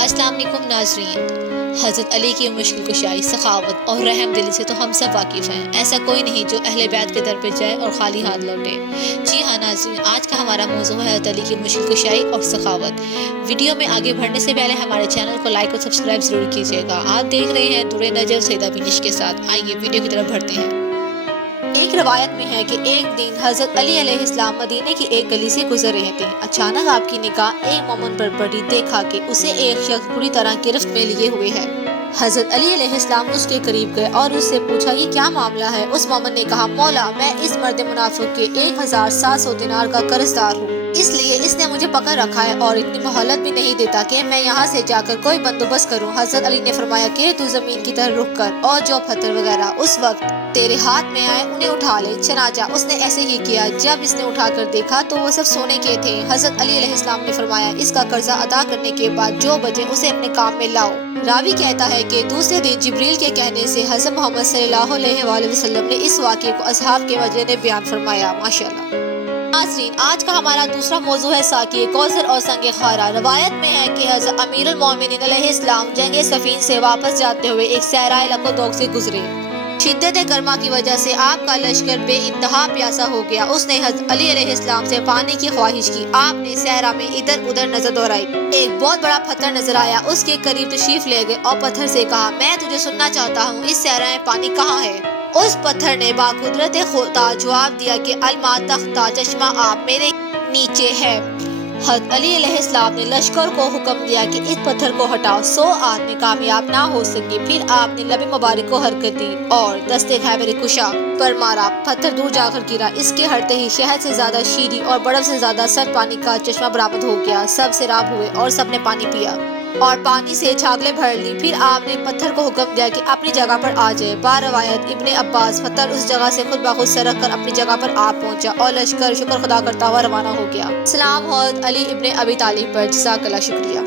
السلام علیکم ناظرین۔ حضرت علی کی مشکل کشائی، سخاوت اور رحم دلی سے تو ہم سب واقف ہیں۔ ایسا کوئی نہیں جو اہل بیت کے در پہ جائے اور خالی ہاتھ لوٹے۔ جی ہاں ناظرین، آج کا ہمارا موضوع ہے حضرت علی کی مشکل کشائی اور سخاوت۔ ویڈیو میں آگے بڑھنے سے پہلے ہمارے چینل کو لائک اور سبسکرائب ضرور کیجیے گا۔ آپ دیکھ رہے ہیں دور نظر سیدہ بینش کے ساتھ۔ آئیے ویڈیو کی طرف بڑھتے ہیں۔ ایک روایت میں ہے کہ ایک دن حضرت علی علیہ السلام مدینے کی ایک گلی سے گزر رہے تھے۔ اچانک آپ کی نگاہ ایک مومن پر پڑی، دیکھا کہ اسے ایک شخص بری طرح گرفت میں لیے ہوئے ہے۔ حضرت علی علیہ السلام اس کے قریب گئے اور اس سے پوچھا یہ کیا معاملہ ہے؟ اس مومن نے کہا، مولا میں اس مرد منافق کے 1700 دینار کا قرض دار ہوں، اس لیے اس نے مجھے پکڑ رکھا ہے اور اتنی مہلت بھی نہیں دیتا کہ میں یہاں سے جا کر کوئی بندوبست کروں۔ حضرت علی نے فرمایا کہ تو زمین کی طرف رخ کر اور جو پتھر وغیرہ اس وقت تیرے ہاتھ میں آئے انہیں اٹھا لے۔ چنانچہ اس نے ایسے ہی کیا۔ جب اس نے اٹھا کر دیکھا تو وہ سب سونے کے تھے۔ حضرت علی علیہ السلام نے فرمایا، اس کا قرضہ ادا کرنے کے بعد جو بچے اسے اپنے کام میں لاؤ۔ راوی کہتا ہے کہ دوسرے دن جبریل کے کہنے سے حضرت محمد صلی اللہ علیہ وآلہ وسلم نے اس واقعے کو اصحاب کے وجہ نے بیان فرمایا۔ ماشاءاللہ۔ ناظرین، آج کا ہمارا دوسرا موضوع ہے ساقی کوثر اور سنگ خارا۔ روایت میں ہے کہ حضرت امیر المومنین علیہ السلام جنگ صفین سے واپس جاتے ہوئے ایک صحرائے لقدوق سے گزرے۔ شدت گرما کی وجہ سے آپ کا لشکر بے انتہا پیاسا ہو گیا۔ اس نے حضرت علی علیہ السلام سے پانی کی خواہش کی۔ آپ نے صحرا میں ادھر ادھر نظر دوڑائی، ایک بہت بڑا پتھر نظر آیا، اس کے قریب تشریف لے گئے اور پتھر سے کہا، میں تجھے سننا چاہتا ہوں، اس صحرا میں پانی کہاں ہے؟ اس پتھر نے باقدرت خدا جواب دیا کہ الماء تحت چشمہ آب میرے نیچے ہے۔ حضرت علی علیہ السلام نے لشکر کو حکم دیا کہ اس پتھر کو ہٹاؤ، 100 آدمی کامیاب نہ ہو سکے۔ پھر آپ نے لب مبارک کو حرکت دی اور دست خیبر کشا پر مارا، پتھر دور جا کر گرا۔ اس کے ہٹتے ہی شہد سے زیادہ شیریں اور برف سے زیادہ سرد پانی کا چشمہ برآمد ہو گیا۔ سب سیراب ہوئے اور سب نے پانی پیا اور پانی سے چھاگلیں بھر لی۔ پھر آپ نے پتھر کو حکم دیا کہ اپنی جگہ پر آ جائے۔ باروایت ابن عباس، پتھر اس جگہ سے خود بخود سرک کر اپنی جگہ پر آ پہنچا اور لشکر شکر خدا کرتا ہوا روانہ ہو گیا۔ سلام حضرت علی ابن ابی طالب پر۔ جزاک اللہ، شکریہ۔